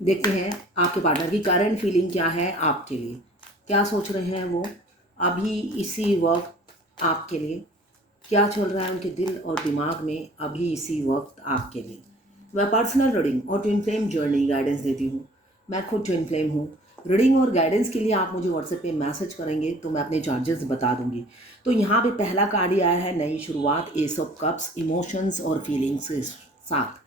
देखते हैं आपके पार्टनर की करंट फीलिंग क्या है आपके लिए, क्या सोच रहे हैं वो अभी इसी वक्त आपके लिए, क्या चल रहा है उनके दिल और दिमाग में अभी इसी वक्त आपके लिए। मैं पर्सनल रीडिंग और ट्विन फ्लेम जर्नी गाइडेंस देती हूँ। मैं खुद ट्विन फ्लेम हूँ। रीडिंग और गाइडेंस के लिए आप मुझे व्हाट्सएप पे मैसेज करेंगे तो मैं अपने चार्जेस बता दूंगी। तो यहाँ पे पहला कार्ड ही आया है, नई शुरुआत, एस ऑफ कप्स, इमोशंस और फीलिंग्स के साथ।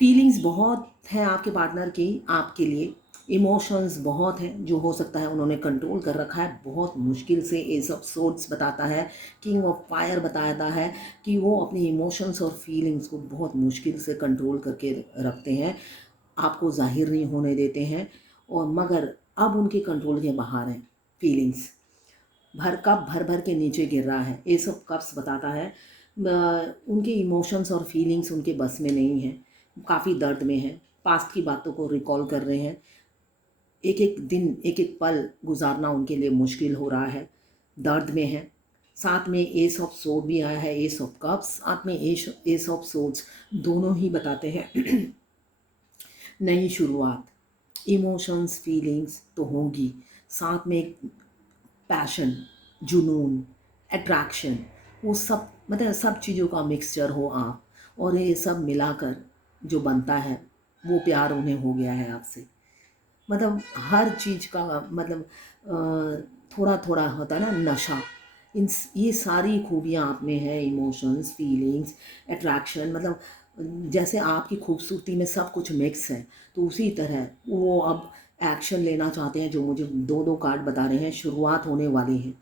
फीलिंग्स बहुत हैं आपके पार्टनर की आपके लिए, इमोशंस बहुत हैं, जो हो सकता है उन्होंने कंट्रोल कर रखा है बहुत मुश्किल से। एस ऑफ सोर्ड्स बताता है, किंग ऑफ फायर बताता है कि वो अपनी इमोशंस और फीलिंग्स को बहुत मुश्किल से कंट्रोल करके रखते हैं, आपको जाहिर नहीं होने देते हैं। और मगर अब उनके कंट्रोल के बाहर हैं फीलिंग्स, भर कप भर भर के नीचे गिर रहा है। एस ऑफ कप्स बताता है उनके इमोशंस और फीलिंग्स उनके बस में नहीं है, काफ़ी दर्द में है, पास्ट की बातों को रिकॉल कर रहे हैं, एक एक दिन एक एक पल गुजारना उनके लिए मुश्किल हो रहा है, दर्द में है। साथ में एस ऑफ सोर्ड भी आया है, एस ऑफ कप्स साथ में एस ऑफ सोर्ड्स, दोनों ही बताते हैं नई शुरुआत, इमोशंस फीलिंग्स तो होंगी, साथ में एक पैशन, जुनून, अट्रैक्शन, वो सब मतलब सब चीज़ों का मिक्सचर हो आप, और ये सब मिलाकर जो बनता है वो प्यार उन्हें हो गया है आपसे। मतलब हर चीज़ का मतलब थोड़ा थोड़ा होता है ना नशा, ये सारी खूबियाँ आप में है, इमोशंस फीलिंग्स अट्रैक्शन, मतलब जैसे आपकी खूबसूरती में सब कुछ मिक्स है, तो उसी तरह वो अब एक्शन लेना चाहते हैं, जो मुझे दो दो कार्ड बता रहे हैं, शुरुआत होने वाली है।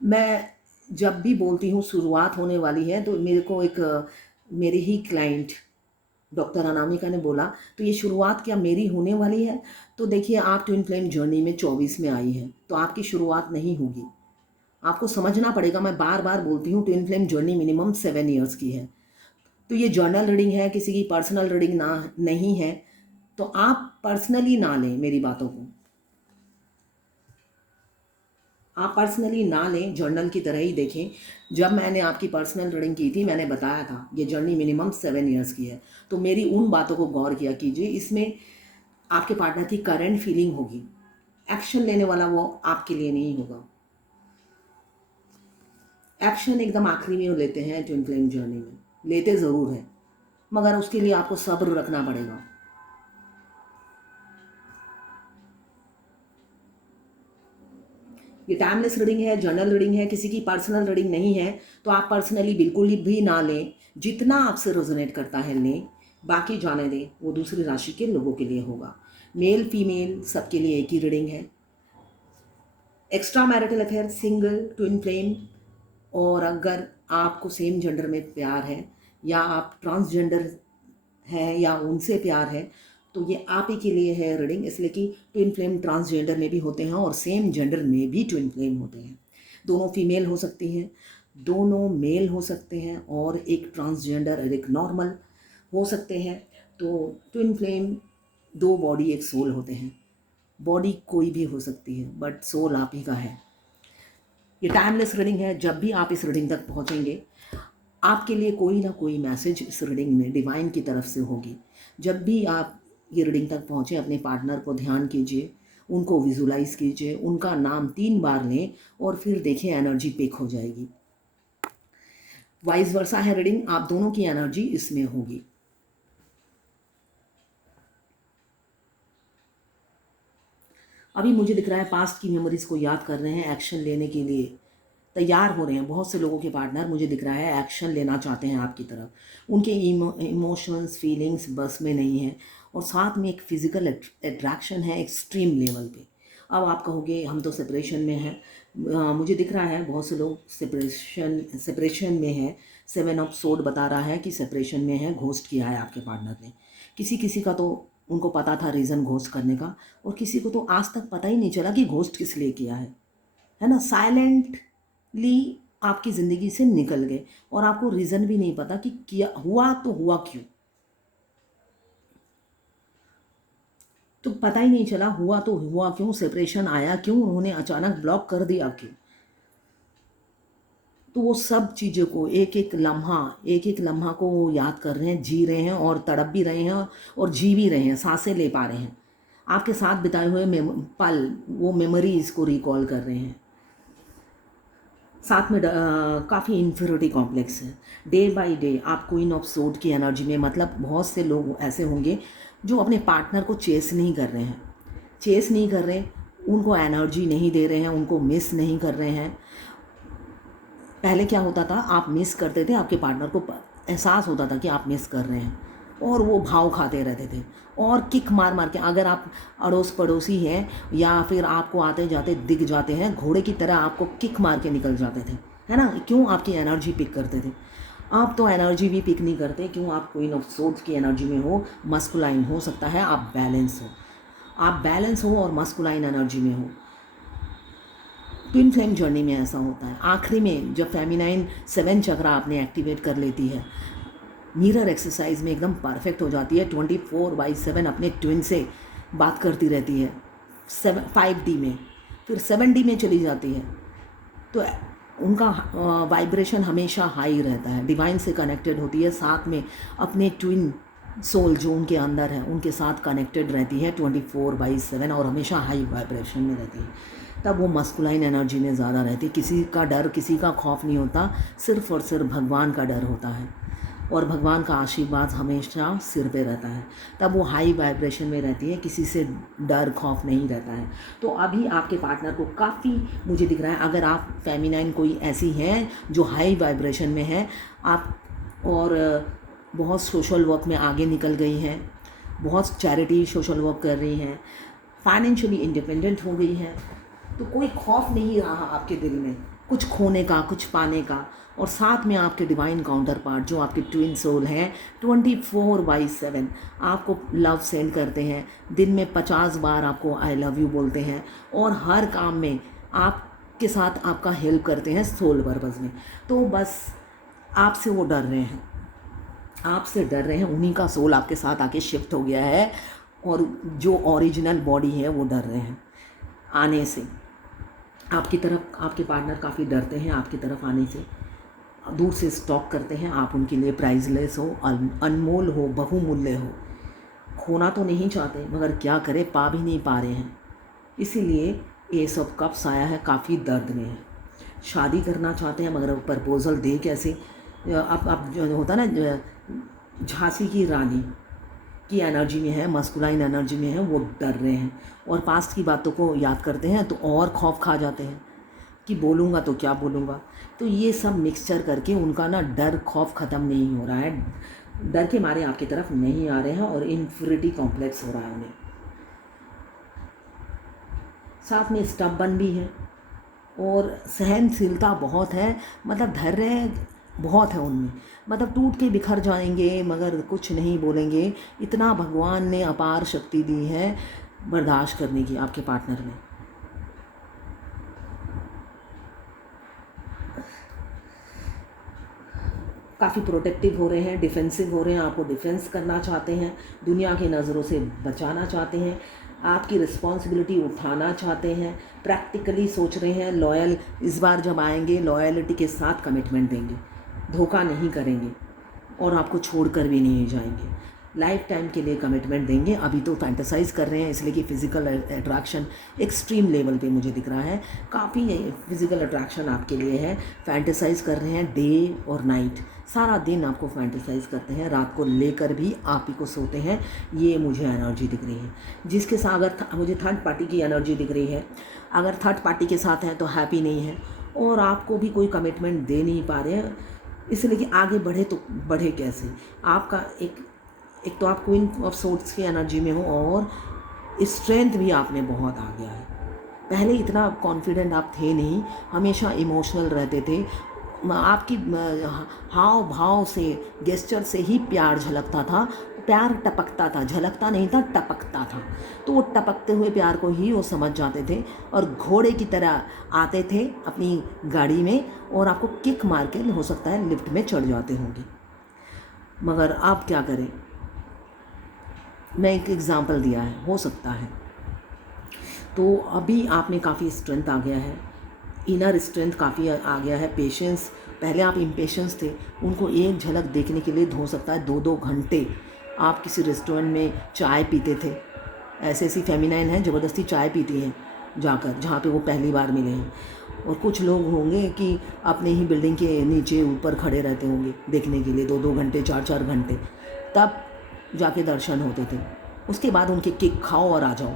मैं जब भी बोलती हूँ शुरुआत होने वाली है तो मेरे को एक मेरे ही क्लाइंट डॉक्टर अनामिका ने बोला, तो ये शुरुआत क्या मेरी होने वाली है? तो देखिए आप ट्विन फ्लेम जर्नी में 24 में आई हैं, तो आपकी शुरुआत नहीं होगी। आपको समझना पड़ेगा, मैं बार बार बोलती हूँ twin flame journey minimum 7 years की है। तो ये जर्नल रीडिंग है, किसी की पर्सनल रीडिंग ना नहीं है, तो आप पर्सनली ना लें मेरी बातों को, आप पर्सनली ना लें, जर्नल की तरह ही देखें। जब मैंने आपकी पर्सनल रीडिंग की थी मैंने बताया था ये जर्नी मिनिमम 7 ईयर्स की है, तो मेरी उन बातों को गौर किया कीजिए। इसमें आपके पार्टनर की करंट फीलिंग होगी, एक्शन लेने वाला वो आपके लिए नहीं होगा। एक्शन एकदम आखिरी में वो लेते हैं ट्विन फ्लेम जर्नी में, लेते ज़रूर हैं, मगर उसके लिए आपको सब्र रखना पड़ेगा। ये टाइमलेस रीडिंग है, जर्नल रीडिंग है, किसी की पर्सनल रीडिंग नहीं है, तो आप पर्सनली बिल्कुल भी ना लें। जितना आपसे रेजोनेट करता है लें, बाकी जाने दें, वो दूसरी राशि के लोगों के लिए होगा। मेल फीमेल सबके लिए एक ही रीडिंग है। Extra marital affair, single, twin flame, और अगर आपको सेम जेंडर में प्यार है या आप ट्रांसजेंडर हैं या उनसे प्यार है, तो ये आप ही के लिए है रीडिंग, इसलिए कि ट्विन फ्लेम ट्रांसजेंडर में भी होते हैं और सेम जेंडर में भी ट्विन फ्लेम होते हैं। दोनों फीमेल हो सकती हैं, दोनों मेल हो सकते हैं, और एक ट्रांसजेंडर और एक नॉर्मल हो सकते हैं। तो ट्विन फ्लेम दो बॉडी एक सोल होते हैं, बॉडी कोई भी हो सकती है बट सोल आप ही का है। ये टाइमलेस रीडिंग है, जब भी आप इस रीडिंग तक पहुंचेंगे आपके लिए कोई ना कोई मैसेज इस रीडिंग में डिवाइन की तरफ से होगी। जब भी आप ये रीडिंग तक पहुंचे अपने पार्टनर को ध्यान कीजिए, उनको विजुलाइज कीजिए, उनका नाम 3 बार लें और फिर देखें एनर्जी पिक हो जाएगी। वाइस वर्सा है रीडिंग, आप दोनों की एनर्जी इसमें होगी। अभी मुझे दिख रहा है पास्ट की मेमोरीज को याद कर रहे हैं, एक्शन लेने के लिए तैयार हो रहे हैं। बहुत से लोगों के पार्टनर मुझे दिख रहा है एक्शन लेना चाहते हैं आपकी तरफ, उनके इमोशंस फीलिंग्स बस में नहीं है, और साथ में एक फिजिकल अट्रैक्शन है एक्सट्रीम लेवल पे। अब आप कहोगे हम तो सेपरेशन में हैं, मुझे दिख रहा है बहुत से लोग सेपरेशन में है। 7 ऑफ सोर्ड बता रहा है कि सेपरेशन में है, घोस्ट किया है आपके पार्टनर ने। किसी किसी का तो उनको पता था रीज़न घोस्ट करने का, और किसी को तो आज तक पता ही नहीं चला कि घोस्ट किस लिए किया है ना। साइलेंटली आपकी ज़िंदगी से निकल गए और आपको रीज़न भी नहीं पता कि किया हुआ तो हुआ क्यों, तो पता ही नहीं चला हुआ तो हुआ क्यों, सेपरेशन आया क्यों, उन्होंने अचानक ब्लॉक कर दिया क्यों। तो वो सब चीज़ों को एक एक लम्हा को वो याद कर रहे हैं, जी रहे हैं और तड़प भी रहे हैं और जी भी रहे हैं, सांसें ले पा रहे हैं। आपके साथ बिताए हुए पल, वो मेमोरीज को रिकॉल कर रहे हैं। साथ में काफ़ी इन्फीरियरिटी कॉम्प्लेक्स है। डे बाय डे आप क्वीन ऑफ सोर्ड की एनर्जी में, मतलब बहुत से लोग ऐसे होंगे जो अपने पार्टनर को चेस नहीं कर रहे हैं, उनको एनर्जी नहीं दे रहे हैं, उनको मिस नहीं कर रहे हैं। पहले क्या होता था, आप मिस करते थे, आपके पार्टनर को एहसास होता था कि आप मिस कर रहे हैं और वो भाव खाते रहते थे और किक मार मार के, अगर आप अड़ोस पड़ोसी हैं या फिर आपको आते जाते दिख जाते हैं, घोड़े की तरह आपको किक मार के निकल जाते थे, है ना। क्यों? आपकी एनर्जी पिक करते थे। आप तो एनर्जी भी पिक नहीं करते। क्यों? आप क्वीन ऑफ सोर्ड्स की एनर्जी में हो, मस्कुलाइन हो सकता है, आप बैलेंस हो और मस्कुलाइन एनर्जी में हो। ट्विन फ्लेम जर्नी में ऐसा होता है। आखिरी में जब फेमिनाइन 7 चक्रा आपने एक्टिवेट कर लेती है, मिरर एक्सरसाइज में एकदम परफेक्ट हो जाती है, 24/7 अपने ट्विन से बात करती रहती है। 5D में, फिर 7D में चली जाती है, तो उनका वाइब्रेशन हमेशा हाई रहता है, डिवाइन से कनेक्टेड होती है, साथ में अपने ट्विन सोल जो उनके अंदर है उनके साथ कनेक्टेड रहती है 24/7 और हमेशा हाई वाइब्रेशन में रहती है। तब वो मस्कुलाइन एनर्जी में ज़्यादा रहती है। किसी का डर, किसी का खौफ नहीं होता, सिर्फ और सिर्फ भगवान का डर होता है और भगवान का आशीर्वाद हमेशा सिर पे रहता है। तब वो हाई वाइब्रेशन में रहती है, किसी से डर खौफ नहीं रहता है। तो अभी आपके पार्टनर को काफ़ी मुझे दिख रहा है, अगर आप फेमिनाइन कोई ऐसी हैं जो हाई वाइब्रेशन में है, आप और बहुत सोशल वर्क में आगे निकल गई हैं, बहुत चैरिटी सोशल वर्क कर रही हैं, फाइनेंशियली इंडिपेंडेंट हो गई हैं, तो कोई खौफ नहीं रहा आपके दिल में कुछ खोने का, कुछ पाने का। और साथ में आपके डिवाइन काउंटर पार्ट जो आपके ट्विन सोल हैं 24/7 आपको लव सेंड करते हैं। दिन में 50 बार आपको आई लव यू बोलते हैं और हर काम में आपके साथ आपका हेल्प करते हैं सोल पर्पस में। तो बस आपसे वो डर रहे हैं, उन्हीं का सोल आपके साथ आके शिफ्ट हो गया है और जो ओरिजिनल बॉडी है वो डर रहे हैं आने से। आपकी तरफ आपके पार्टनर काफ़ी डरते हैं आपकी तरफ आने से, दूर से स्टॉक करते हैं। आप उनके लिए प्राइसलेस हो, अनमोल हो, बहुमूल्य हो। खोना तो नहीं चाहते मगर क्या करें, पा भी नहीं पा रहे हैं, इसीलिए ये सब कप्स आया है, काफ़ी दर्द में है। शादी करना चाहते हैं मगर प्रपोजल दे कैसे। अब जो होता है ना, झांसी की रानी की एनर्जी में है, मस्कुलाइन एनर्जी में है, वो डर रहे हैं और पास्ट की बातों को याद करते हैं तो और खौफ खा जाते हैं कि बोलूँगा तो क्या बोलूँगा। तो ये सब मिक्सचर करके उनका ना डर खौफ ख़त्म नहीं हो रहा है, डर के मारे आपकी तरफ नहीं आ रहे हैं और इन्फीरियरिटी कॉम्प्लेक्स हो रहा है उन्हें। साथ में स्टबर्न भी है और सहनशीलता बहुत है, मतलब धैर्य बहुत है उनमें, मतलब टूट के बिखर जाएंगे मगर कुछ नहीं बोलेंगे। इतना भगवान ने अपार शक्ति दी है बर्दाश्त करने की आपके पार्टनर में। काफ़ी प्रोटेक्टिव हो रहे हैं, डिफेंसिव हो रहे हैं, आपको डिफेंस करना चाहते हैं, दुनिया की नज़रों से बचाना चाहते हैं, आपकी रिस्पॉन्सिबिलिटी उठाना चाहते हैं, प्रैक्टिकली सोच रहे हैं। लॉयल इस बार जब आएंगे लॉयल्टी के साथ कमिटमेंट देंगे, धोखा नहीं करेंगे और आपको छोड़ कर भी नहीं जाएंगे, लाइफ टाइम के लिए कमिटमेंट देंगे। अभी तो फैंटेसाइज कर रहे हैं इसलिए कि फ़िज़िकल अट्रैक्शन एक्सट्रीम लेवल पे मुझे दिख रहा है, काफ़ी फ़िज़िकल अट्रैक्शन आपके लिए है। फैंटेसाइज कर रहे हैं डे और नाइट, सारा दिन आपको फैंटेसाइज करते हैं, रात को लेकर भी आप ही को सोते हैं। ये मुझे एनर्जी दिख रही है। जिसके साथ अगर मुझे थर्ड पार्टी की एनर्जी दिख रही है, अगर थर्ड पार्टी के साथ हैं तो हैप्पी नहीं है और आपको भी कोई कमिटमेंट दे नहीं पा रहे हैं, इसलिए कि आगे बढ़े तो बढ़े कैसे। आपका एक तो आप क्वीन ऑफ सोर्ड्स की एनर्जी में हो और स्ट्रेंथ भी आप में बहुत आ गया है। पहले इतना कॉन्फिडेंट आप थे नहीं, हमेशा इमोशनल रहते थे, आपकी हाव भाव से, गेस्चर से ही प्यार झलकता था, प्यार टपकता था, झलकता नहीं था, टपकता था। तो वो टपकते हुए प्यार को ही वो समझ जाते थे और घोड़े की तरह आते थे अपनी गाड़ी में और आपको किक मार के हो सकता है लिफ्ट में चढ़ जाते होंगे। मगर आप क्या करें, मैं एक एग्ज़ाम्पल दिया है, हो सकता है। तो अभी आप में काफ़ी स्ट्रेंथ आ गया है, इनर स्ट्रेंथ काफ़ी आ गया है, पेशेंस। पहले आप इम्पेशेंस थे, उनको एक झलक देखने के लिए हो सकता है 2-2 घंटे आप किसी रेस्टोरेंट में चाय पीते थे। ऐसी ऐसी फेमिनाइन हैं ज़बरदस्ती चाय पीती हैं जाकर, जहाँ पे वो पहली बार मिले हैं। और कुछ लोग होंगे कि अपने ही बिल्डिंग के नीचे ऊपर खड़े रहते होंगे देखने के लिए 2-2 घंटे 4-4 घंटे, तब जाके दर्शन होते थे। उसके बाद उनके किक खाओ और आ जाओ।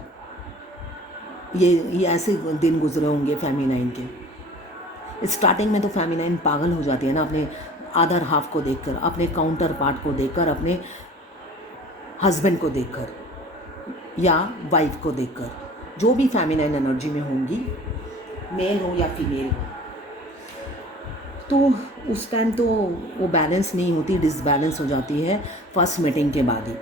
ये ऐसे दिन गुजरे होंगे फेमिनाइन के। स्टार्टिंग में तो फेमिनाइन पागल हो जाती है ना, अपने अदर हाफ को देखकर, अपने काउंटर पार्ट को देखकर, अपने हस्बैंड को देखकर या वाइफ को देखकर, जो भी फेमिनाइन एनर्जी में होंगी, मेल हो या फीमेल हो, तो उस टाइम तो वो बैलेंस नहीं होती, डिसबैलेंस हो जाती है फर्स्ट मीटिंग के बाद ही।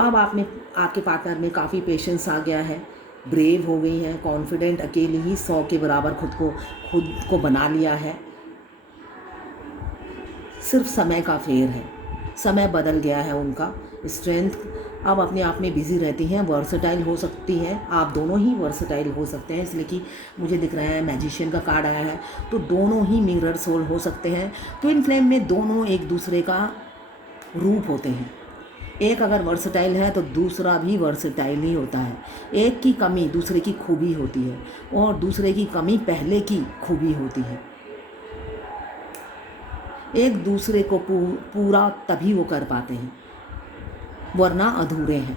अब आपके पार्टनर में काफ़ी पेशेंस आ गया है, ब्रेव हो गई हैं, कॉन्फिडेंट, अकेली ही 100 के बराबर खुद को बना लिया है। सिर्फ समय का फेर है, समय बदल गया है उनका। स्ट्रेंथ अब अपने आप में बिजी रहती हैं, वर्सटाइल हो सकती हैं, आप दोनों ही वर्सटाइल हो सकते हैं, इसलिए कि मुझे दिख रहा है मैजिशियन का कार्ड आया है, तो दोनों ही मिरर सोल हो सकते हैं। ट्विन फ्लेम में दोनों एक दूसरे का रूप होते हैं। एक अगर वर्सटाइल है तो दूसरा भी वर्सटाइल ही होता है। एक की कमी दूसरे की खूबी होती है और दूसरे की कमी पहले की खूबी होती है। एक दूसरे को पूरा तभी वो कर पाते हैं, वरना अधूरे हैं।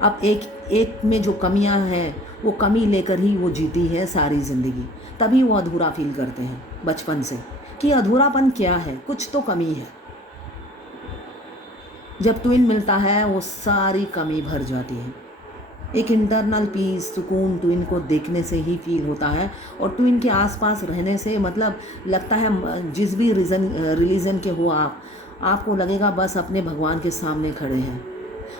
अब एक में जो कमियां हैं वो कमी लेकर ही वो जीती है सारी ज़िंदगी, तभी वो अधूरा फील करते हैं बचपन से कि अधूरापन क्या है, कुछ तो कमी है। जब ट्विन मिलता है वो सारी कमी भर जाती है। एक इंटरनल पीस, सुकून ट्विन को देखने से ही फील होता है और ट्विन के आसपास रहने से मतलब लगता है जिस भी रिलीजन के हो आपको लगेगा बस अपने भगवान के सामने खड़े हैं।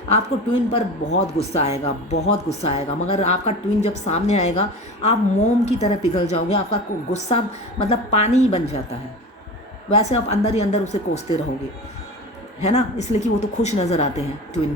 आपको ट्विन पर बहुत गुस्सा आएगा, बहुत गुस्सा आएगा, मगर आपका ट्विन जब सामने आएगा आप मोम की तरह पिघल जाओगे। आपका गुस्सा मतलब पानी ही बन जाता है, वैसे आप अंदर ही अंदर उसे कोसते रहोगे, है ना, इसलिए कि वो तो खुश नज़र आते हैं ट्विन,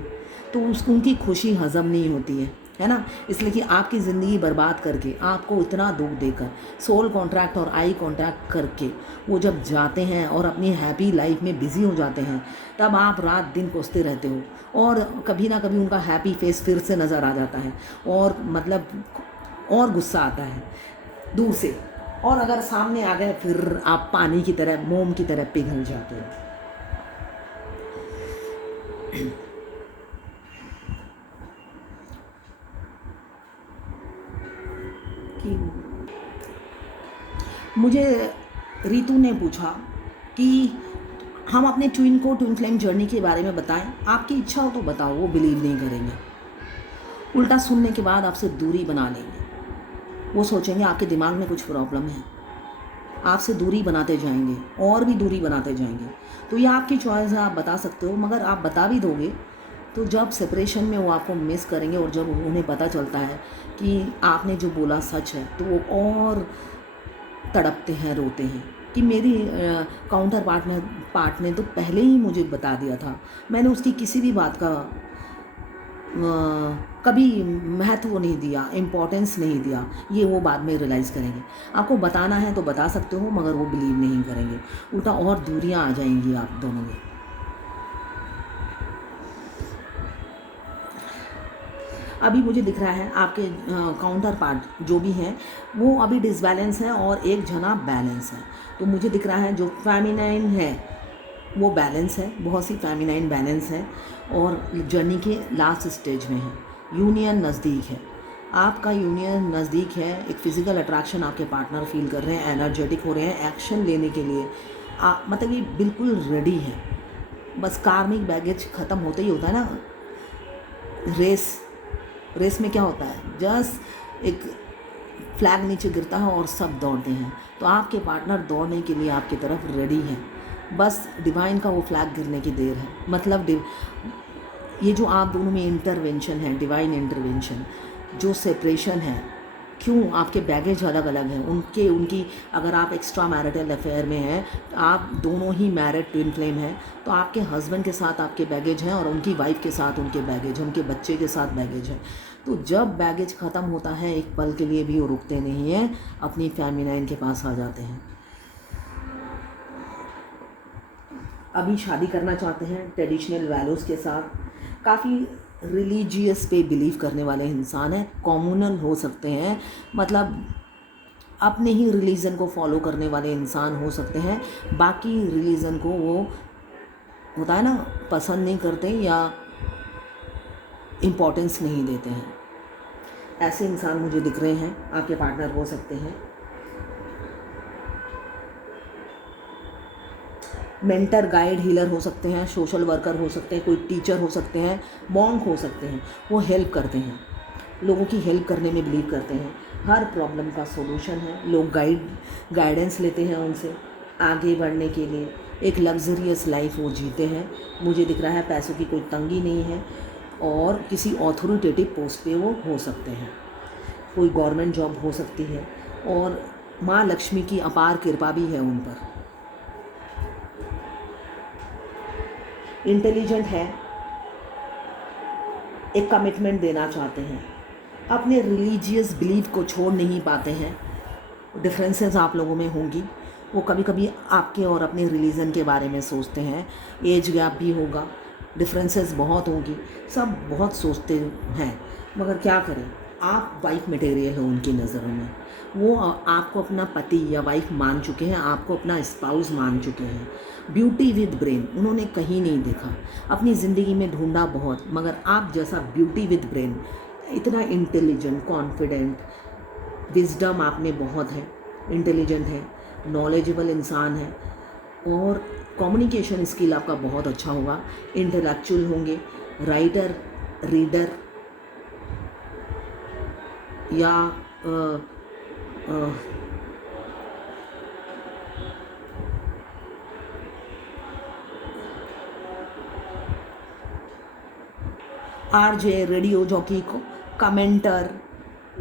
तो उनकी खुशी हज़म नहीं होती है ना, इसलिए कि आपकी ज़िंदगी बर्बाद करके, आपको इतना दुख देकर, सोल कॉन्ट्रैक्ट और आई कॉन्ट्रैक्ट करके वो जब जाते हैं और अपनी हैप्पी लाइफ में बिज़ी हो जाते हैं, तब आप रात दिन कोसते रहते हो और कभी ना कभी उनका हैप्पी फेस फिर से नज़र आ जाता है और मतलब और गुस्सा आता है दूर से, और अगर सामने आ गए फिर आप पानी की तरह, मोम की तरह पिघल जाते हो। मुझे रितु ने पूछा कि हम अपने ट्विन को ट्विन फ्लेम जर्नी के बारे में बताएं, आपकी इच्छा हो तो बताओ। वो बिलीव नहीं करेंगे, उल्टा सुनने के बाद आपसे दूरी बना लेंगे। वो सोचेंगे आपके दिमाग में कुछ प्रॉब्लम है, आपसे दूरी बनाते जाएंगे और भी दूरी बनाते जाएंगे। तो ये आपकी चॉइस है, आप बता सकते हो, मगर आप बता भी दोगे तो जब सेपरेशन में वो आपको मिस करेंगे और जब उन्हें पता चलता है कि आपने जो बोला सच है, तो वो और तड़पते हैं, रोते हैं कि मेरी काउंटर पार्ट ने तो पहले ही मुझे बता दिया था, मैंने उसकी किसी भी बात का कभी महत्व नहीं दिया, इम्पोर्टेंस नहीं दिया। ये वो बाद में रियलाइज़ करेंगे। आपको बताना है तो बता सकते हो, मगर वो बिलीव नहीं करेंगे, उल्टा और दूरियां आ जाएंगी आप दोनों में। अभी मुझे दिख रहा है आपके काउंटर पार्ट जो भी हैं वो अभी डिसबैलेंस है और एक जना बैलेंस है। तो मुझे दिख रहा है जो फेमिनाइन है वो बैलेंस है, बहुत सी फेमिनाइन बैलेंस है और जर्नी के लास्ट स्टेज में है। यूनियन नज़दीक है, आपका यूनियन नज़दीक है। एक फ़िज़िकल अट्रैक्शन आपके पार्टनर फील कर रहे हैं, एनर्जेटिक हो रहे हैं एक्शन लेने के लिए। मतलब ये बिल्कुल रेडी है, बस कार्मिक बैगेज ख़त्म होते ही होता है ना। रेस में क्या होता है, जस्ट एक फ्लैग नीचे गिरता है और सब दौड़ते हैं, तो आपके पार्टनर दौड़ने के लिए आपकी तरफ रेडी है, बस डिवाइन का वो फ्लैग गिरने की देर है। मतलब ये जो आप दोनों में इंटरवेंशन है, डिवाइन इंटरवेंशन, जो सेपरेशन है क्यों? आपके बैगेज अलग अलग हैं, उनकी अगर आप एक्स्ट्रा मैरिटल अफेयर में हैं, आप दोनों ही मैरिड ट्विन फ्लेम हैं, तो आपके हस्बैंड के साथ आपके बैगेज हैं और उनकी वाइफ के साथ उनके बैगेज हैं, उनके बच्चे के साथ बैगेज है। तो जब बैगेज ख़त्म होता है, एक पल के लिए भी वो रुकते नहीं हैं, अपनी फेमिनाइन के पास आ जाते हैं। अभी शादी करना चाहते हैं ट्रेडिशनल वैल्यूज़ के साथ, काफ़ी रिलीजियस पे बिलीव करने वाले इंसान हैं, कम्युनल हो सकते हैं, मतलब अपने ही रिलीजन को फॉलो करने वाले इंसान हो सकते हैं, बाकी रिलीजन को वो होता है ना पसंद नहीं करते या इम्पोर्टेंस नहीं देते हैं। ऐसे इंसान मुझे दिख रहे हैं, आपके पार्टनर हो सकते हैं। मेंटर, गाइड, हीलर हो सकते हैं, सोशल वर्कर हो सकते हैं, कोई टीचर हो सकते हैं, मॉन्क हो सकते हैं। वो हेल्प करते हैं, लोगों की हेल्प करने में बिलीव करते हैं, हर प्रॉब्लम का सॉल्यूशन है। लोग गाइडेंस लेते हैं उनसे आगे बढ़ने के लिए, एक लग्जरियस लाइफ वो जीते हैं। मुझे दिख रहा है पैसों की कोई तंगी नहीं है और किसी ऑथोरिटेटिव पोस्ट पे वो हो सकते हैं, कोई गवर्नमेंट जॉब हो सकती है और माँ लक्ष्मी की अपार कृपा भी है उन पर। इंटेलिजेंट है, एक कमिटमेंट देना चाहते हैं, अपने रिलीजियस बिलीफ को छोड़ नहीं पाते हैं। डिफरेंसेस आप लोगों में होंगी, वो कभी कभी आपके और अपने रिलीजन के बारे में सोचते हैं, एज गैप भी होगा, डिफरेंसेस बहुत होंगी, सब बहुत सोचते हैं, मगर क्या करें, आप वाइफ मटेरियल हो उनकी नज़रों में। वो आपको अपना पति या वाइफ मान चुके हैं, आपको अपना स्पाउस मान चुके हैं। ब्यूटी विद ब्रेन उन्होंने कहीं नहीं देखा, अपनी ज़िंदगी में ढूंढा बहुत, मगर आप जैसा ब्यूटी विद ब्रेन, इतना इंटेलिजेंट, कॉन्फिडेंट, विजडम आप में बहुत है, इंटेलिजेंट है, नॉलेजेबल इंसान है और कम्युनिकेशन स्किल आपका बहुत अच्छा होगा, इंटेलेक्चुअल होंगे, राइटर, रीडर या आरजे, रेडियो जॉकी, कमेंटर,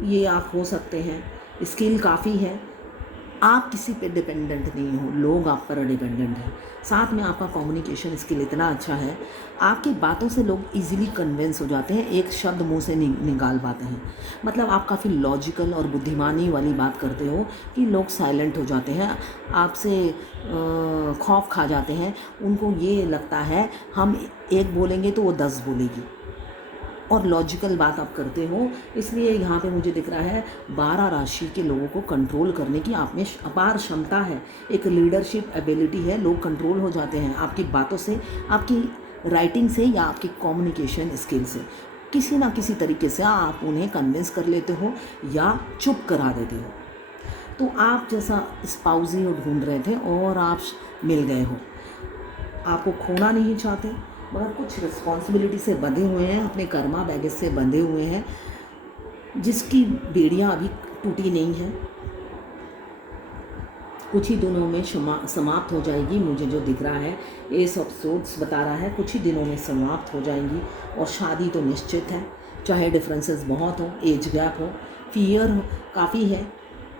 ये आप हो सकते हैं। स्किल काफ़ी है, आप किसी पे डिपेंडेंट नहीं हो, लोग आप पर डिपेंडेंट हैं। साथ में आपका कम्युनिकेशन स्किल इतना अच्छा है, आपकी बातों से लोग इजीली कन्विंस हो जाते हैं, एक शब्द मुंह से निकाल पाते हैं। मतलब आप काफ़ी लॉजिकल और बुद्धिमानी वाली बात करते हो कि लोग साइलेंट हो जाते हैं, आपसे खौफ खा जाते हैं। उनको ये लगता है हम एक बोलेंगे तो वो 10 बोलेगी, और लॉजिकल बात आप करते हो। इसलिए यहाँ पे मुझे दिख रहा है 12 राशि के लोगों को कंट्रोल करने की आप में अपार क्षमता है, एक लीडरशिप एबिलिटी है, लोग कंट्रोल हो जाते हैं आपकी बातों से, आपकी राइटिंग से या आपकी कम्युनिकेशन स्किल से। किसी ना किसी तरीके से आप उन्हें कन्विंस कर लेते हो या चुप करा देते हो। तो आप जैसा स्पाउस ही ढूंढ रहे थे और आप मिल गए हो, आपको खोना नहीं चाहते, मगर कुछ रिस्पॉन्सिबिलिटी से बंधे हुए हैं, अपने कर्मा बैगेज से बंधे हुए हैं, जिसकी बेड़ियां अभी टूटी नहीं हैं। कुछ ही दिनों में समाप्त हो जाएगी, मुझे जो दिख रहा है एस ऑफ सोर्ड्स बता रहा है कुछ ही दिनों में समाप्त हो जाएंगी, और शादी तो निश्चित है, चाहे डिफरेंसेस बहुत हो, एज गैप हो, फियर काफ़ी है,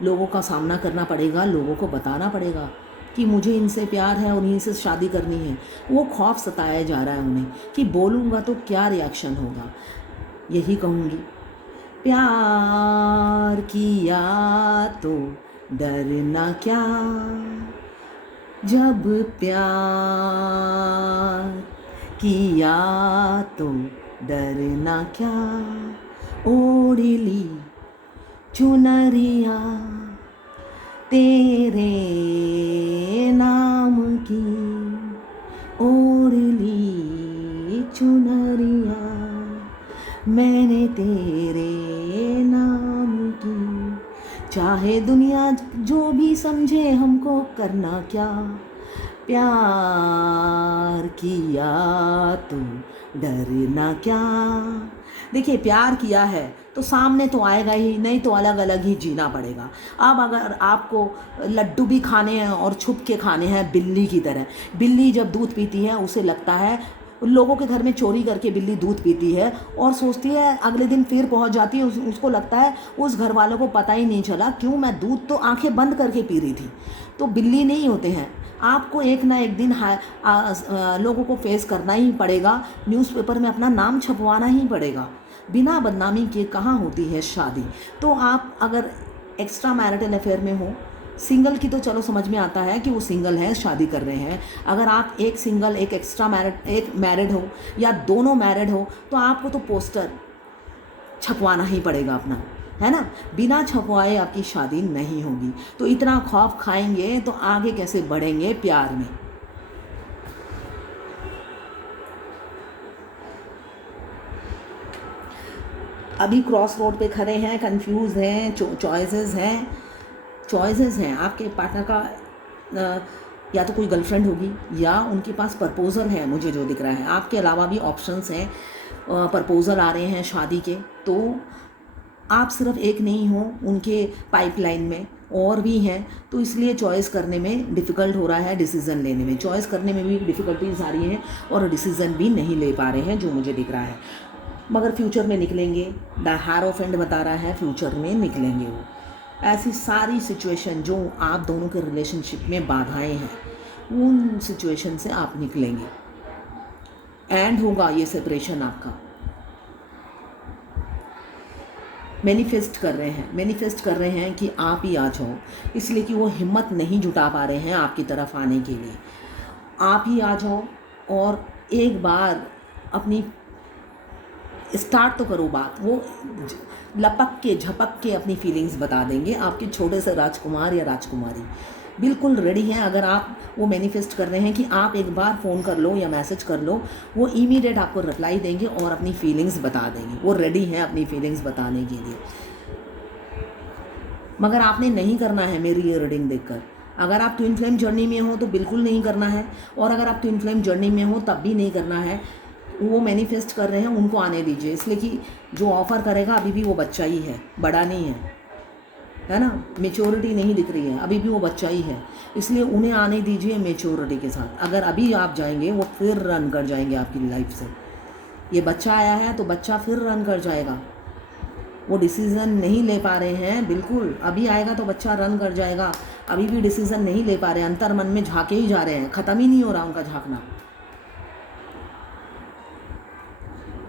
लोगों का सामना करना पड़ेगा, लोगों को बताना पड़ेगा कि मुझे इनसे प्यार है और इनसे शादी करनी है। वो खौफ सताया जा रहा है उन्हें कि बोलूँगा तो क्या रिएक्शन होगा। यही कहूँगी, प्यार किया तो डरना क्या, जब प्यार किया तो डरना क्या, ओढ़ ली चुनरिया तेरे नाम की, ओढ़ ली चुनरिया मैंने तेरे नाम की, चाहे दुनिया जो भी समझे हमको करना क्या, प्यार किया तो डरना क्या। देखिए, प्यार किया है तो सामने तो आएगा ही, नहीं तो अलग अलग ही जीना पड़ेगा। अब अगर आपको लड्डू भी खाने हैं और छुप के खाने हैं बिल्ली की तरह, बिल्ली जब दूध पीती है उसे लगता है उन लोगों के घर में चोरी करके बिल्ली दूध पीती है और सोचती है, अगले दिन फिर पहुंच जाती है, उसको लगता है उस घर वालों को पता ही नहीं चला, क्यों, मैं दूध तो आंखें बंद करके पी रही थी। तो बिल्ली नहीं होते हैं। आपको एक ना एक दिन लोगों को फेस करना ही पड़ेगा, न्यूज़पेपर में अपना नाम छपवाना ही पड़ेगा। बिना बदनामी के कहाँ होती है शादी। तो आप अगर एक्स्ट्रा मैरिटल अफेयर में हो, सिंगल की तो चलो समझ में आता है कि वो सिंगल है, शादी कर रहे हैं। अगर आप एक सिंगल, एक एक्स्ट्रा एक मैरिड हो या दोनों मैरिड हो, तो आपको तो पोस्टर छपवाना ही पड़ेगा अपना, है ना। बिना छपवाए आपकी शादी नहीं होगी। तो इतना खौफ खाएंगे तो आगे कैसे बढ़ेंगे प्यार में। अभी क्रॉस रोड पे खड़े हैं, कंफ्यूज हैं, चॉइसेस हैं। आपके पार्टनर का या तो कोई गर्लफ्रेंड होगी या उनके पास प्रपोज़ल है, मुझे जो दिख रहा है। आपके अलावा भी ऑप्शंस हैं, प्रपोज़ल आ रहे हैं शादी के। तो आप सिर्फ एक नहीं हो उनके पाइपलाइन में, और भी हैं। तो इसलिए चॉइस करने में डिफ़िकल्ट हो रहा है, डिसीज़न लेने में, चॉइस करने में भी डिफ़िकल्टीज आ रही हैं और डिसीज़न भी नहीं ले पा रहे हैं, जो मुझे दिख रहा है। मगर फ्यूचर में निकलेंगे, द हायरोफेंट बता रहा है फ्यूचर में निकलेंगे वो। ऐसी सारी सिचुएशन जो आप दोनों के रिलेशनशिप में बाधाएं हैं, उन सिचुएशन से आप निकलेंगे। एंड होगा ये सेपरेशन आपका। मैनिफेस्ट कर रहे हैं कि आप ही आ जाओ, इसलिए कि वो हिम्मत नहीं जुटा पा रहे हैं आपकी तरफ आने के लिए। आप ही आ जाओ और एक बार अपनी स्टार्ट तो करो बात। वो लपक के झपक के अपनी फीलिंग्स बता देंगे। आपके छोटे से राजकुमार या राजकुमारी बिल्कुल रेडी हैं। अगर आप वो मैनिफेस्ट कर रहे हैं कि आप एक बार फ़ोन कर लो या मैसेज कर लो, वो इमीडिएट आपको रिप्लाई देंगे और अपनी फीलिंग्स बता देंगे। वो रेडी हैं अपनी फीलिंग्स बताने के लिए। मगर आपने नहीं करना है मेरी ये रीडिंग देखकर। अगर आप ट्विन फ्लेम जर्नी में हो तो बिल्कुल नहीं करना है, और अगर आप ट्विन फ्लेम जर्नी में हो तब भी नहीं करना है। वो मैनिफेस्ट कर रहे हैं, उनको आने दीजिए, इसलिए कि जो ऑफ़र करेगा अभी भी वो बच्चा ही है, बड़ा नहीं है ना। मेच्योरिटी नहीं दिख रही है, अभी भी वो बच्चा ही है, इसलिए उन्हें आने दीजिए मेच्योरिटी के साथ। अगर अभी आप जाएंगे वो फिर रन कर जाएंगे आपकी लाइफ से। ये बच्चा आया है तो बच्चा फिर रन कर जाएगा। वो डिसीज़न नहीं ले पा रहे हैं, बिल्कुल अभी आएगा तो बच्चा रन कर जाएगा। अभी भी डिसीज़न नहीं ले पा रहे हैं, अंतर मन में झाँके ही जा रहे हैं, ख़त्म ही नहीं हो रहा उनका झाँकना।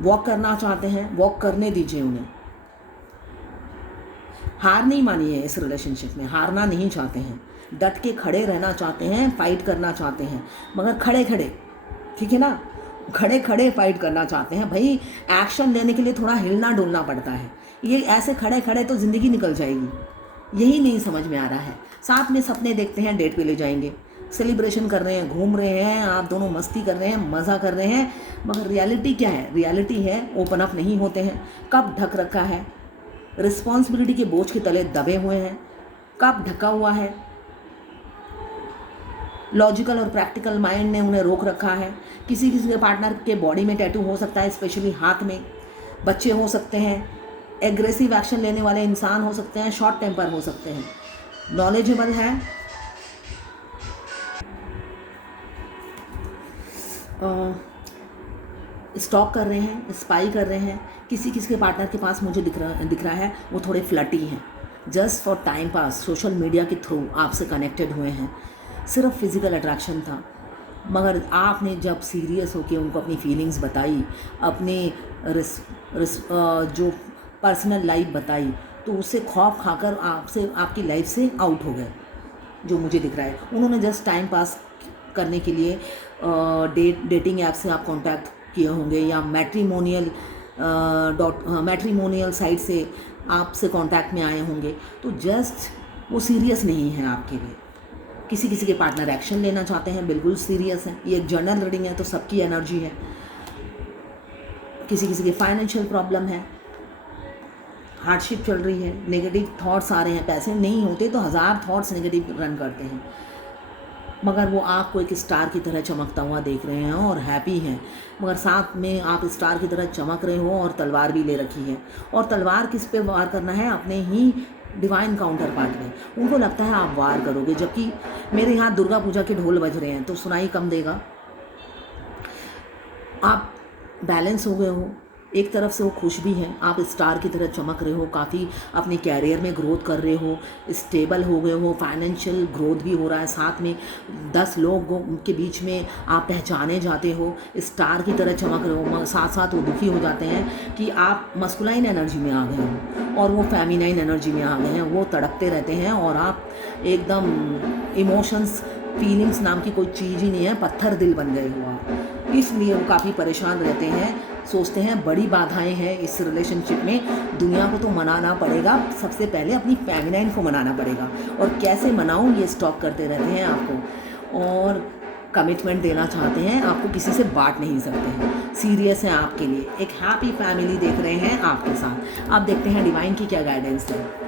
वॉक करना चाहते हैं, वॉक करने दीजिए उन्हें। हार नहीं मानी है इस रिलेशनशिप में, हारना नहीं चाहते हैं, डट के खड़े रहना चाहते हैं, फाइट करना चाहते हैं, मगर खड़े खड़े, ठीक है ना, खड़े खड़े फाइट करना चाहते हैं। भाई एक्शन लेने के लिए थोड़ा हिलना डुलना पड़ता है। ये ऐसे खड़े खड़े तो ज़िंदगी निकल जाएगी, यही नहीं समझ में आ रहा है। साथ में सपने देखते हैं, डेट पे ले जाएंगे, सेलिब्रेशन कर रहे हैं, घूम रहे हैं, आप दोनों मस्ती कर रहे हैं, मज़ा कर रहे हैं, मगर रियलिटी क्या है? रियलिटी है ओपन अप नहीं होते हैं। कब ढक रखा है, रिस्पॉन्सिबिलिटी के बोझ के तले दबे हुए हैं, कब ढका हुआ है, लॉजिकल और प्रैक्टिकल माइंड ने उन्हें रोक रखा है। किसी किसी के पार्टनर के बॉडी में टैटू हो सकता है, स्पेशली हाथ में, बच्चे हो सकते हैं, एग्रेसिव एक्शन लेने वाले इंसान हो सकते हैं, शॉर्ट टेम्पर हो सकते हैं, नॉलेजेबल है, स्टॉक कर रहे हैं, स्पाई कर रहे हैं। किसी किसी के पार्टनर के पास मुझे दिख रहा है वो थोड़े फ्लटी हैं, just for time pass, social media के थ्रू आपसे कनेक्टेड हुए हैं, सिर्फ फिज़िकल अट्रैक्शन था। मगर आपने जब सीरियस होकर उनको अपनी फीलिंग्स बताई, अपने जो पर्सनल लाइफ बताई, तो उससे खौफ खाकर आपसे, आपकी लाइफ से आउट हो गए, जो मुझे दिख रहा है। उन्होंने जस्ट टाइम पास करने के लिए डेटिंग ऐप से आप कांटेक्ट किए होंगे, या मैट्रिमोनियल साइट से आपसे कांटेक्ट में आए होंगे। तो जस्ट वो सीरियस नहीं है आपके लिए। किसी किसी के पार्टनर एक्शन लेना चाहते हैं, बिल्कुल सीरियस है। ये एक जर्नल रीडिंग है तो सबकी एनर्जी है। किसी किसी के फाइनेंशियल प्रॉब्लम है, हार्डशिप चल रही है, नेगेटिव थॉट्स आ रहे हैं, पैसे नहीं होते तो 1000 थॉट्स नेगेटिव रन करते हैं, मगर वो आपको एक स्टार की तरह चमकता हुआ देख रहे हैं और हैप्पी हैं। मगर साथ में आप स्टार की तरह चमक रहे हो और तलवार भी ले रखी है, और तलवार किस पे वार करना है? अपने ही डिवाइन काउंटर पार्ट में। उनको लगता है आप वार करोगे, जबकि मेरे यहाँ दुर्गा पूजा के ढोल बज रहे हैं तो सुनाई कम देगा। आप बैलेंस हो गए हो, एक तरफ से वो खुश भी हैं, आप स्टार की तरह चमक रहे हो, काफ़ी अपने कैरियर में ग्रोथ कर रहे हो, स्टेबल हो गए हो, फाइनेंशियल ग्रोथ भी हो रहा है, साथ में 10 लोगों के बीच में आप पहचाने जाते हो, स्टार की तरह चमक रहे हो। साथ साथ वो दुखी हो जाते हैं कि आप मस्कुलाइन एनर्जी में आ गए हो और वो फेमिनाइन एनर्जी में आ गए हैं, वो तड़पते रहते हैं और आप एकदम इमोशंस फीलिंग्स नाम की कोई चीज़ ही नहीं है, पत्थर दिल बन गए हो आप। इसलिए वो काफ़ी परेशान रहते हैं, सोचते हैं बड़ी बाधाएं हैं इस रिलेशनशिप में, दुनिया को तो मनाना पड़ेगा, सबसे पहले अपनी फेमिनाइन को मनाना पड़ेगा। और कैसे मनाऊं ये स्टॉक करते रहते हैं आपको, और कमिटमेंट देना चाहते हैं, आपको किसी से बांट नहीं सकते हैं, सीरियस हैं आपके लिए, एक हैप्पी फैमिली देख रहे हैं आपके साथ। अब देखते हैं डिवाइन की क्या गाइडेंस है।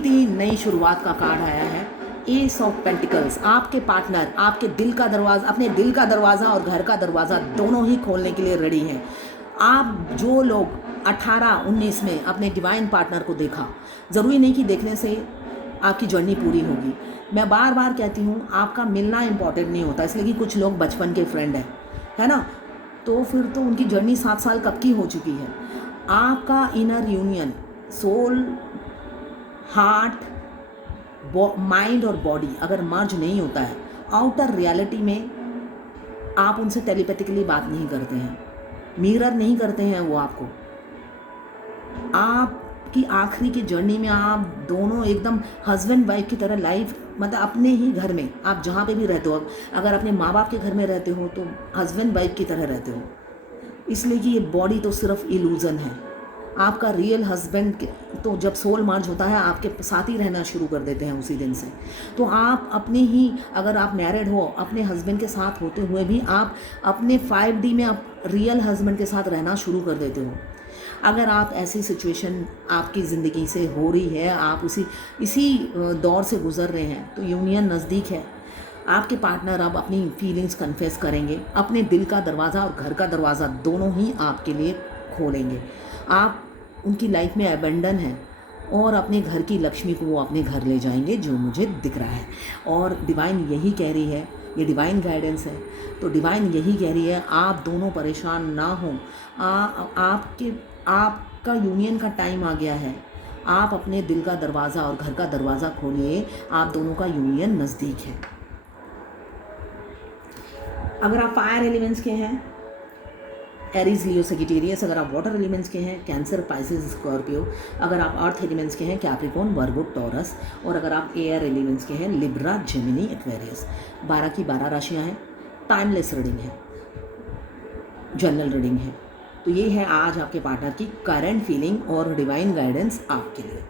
तीन नई शुरुआत का कार्ड आया है, एस ऑफ पेंटिकल्स। आपके पार्टनर आपके दिल का दरवाज़ा, अपने दिल का दरवाज़ा और घर का दरवाज़ा दोनों ही खोलने के लिए रेडी हैं। आप जो लोग 18-19 में अपने डिवाइन पार्टनर को देखा, ज़रूरी नहीं कि देखने से आपकी जर्नी पूरी होगी। मैं बार बार कहती हूँ, आपका मिलना इम्पॉर्टेंट नहीं होता, इसलिए कि कुछ लोग बचपन के फ्रेंड हैं, है ना, तो फिर तो उनकी जर्नी 7 साल कब की हो चुकी है। आपका inner union, soul, heart, mind और बॉडी अगर मर्ज नहीं होता है, आउटर रियलिटी में आप उनसे टेलीपैथिकली बात नहीं करते हैं, मिरर नहीं करते हैं वो आपको। आपकी आखिरी की जर्नी में आप दोनों एकदम हस्बैंड वाइफ की तरह लाइफ, मतलब अपने ही घर में, आप जहाँ पे भी रहते हो, अगर अपने माँ बाप के घर में रहते हो तो हस्बैंड वाइफ की तरह रहते हो, इसलिए कि ये बॉडी तो सिर्फ इल्यूज़न है। आपका रियल हस्बैंड तो जब सोल मर्ज होता है आपके साथ ही रहना शुरू कर देते हैं उसी दिन से। तो आप अपने ही, अगर आप मैरिड हो, अपने हस्बैंड के साथ होते हुए भी आप अपने 5D में आप रियल हस्बैंड के साथ रहना शुरू कर देते हो। अगर आप ऐसी सिचुएशन आपकी ज़िंदगी से हो रही है, आप इसी दौर से गुज़र रहे हैं, तो यूनियन नज़दीक है। आपके पार्टनर अब अपनी फीलिंग्स कन्फेस करेंगे, अपने दिल का दरवाज़ा और घर का दरवाज़ा दोनों ही आपके लिए खोलेंगे। आप उनकी लाइफ में अबंडन है और अपने घर की लक्ष्मी को वो अपने घर ले जाएंगे, जो मुझे दिख रहा है। और डिवाइन यही कह रही है, ये डिवाइन गाइडेंस है, तो डिवाइन यही कह रही है आप दोनों परेशान ना हो। आपका यूनियन का टाइम आ गया है, आप अपने दिल का दरवाज़ा और घर का दरवाज़ा खोलिए, आप दोनों का यूनियन नज़दीक है। अगर आप फायर एलिमेंट्स के हैं, एरीज, लियो, सेजिटेरियस। अगर आप वाटर एलिमेंट्स के हैं, कैंसर, पाइसेस, स्कॉर्पियो। अगर आप अर्थ एलिमेंट्स के हैं, कैप्रिकॉर्न, वर्गो, टॉरस। और अगर आप एयर एलिमेंट्स के हैं, लिब्रा, जेमिनी, एक्वेरियस। 12 की 12 राशियां हैं, टाइमलेस रीडिंग है, जनरल रीडिंग है। तो ये है आज आपके पार्टनर की करंट फीलिंग और डिवाइन गाइडेंस आपके लिए।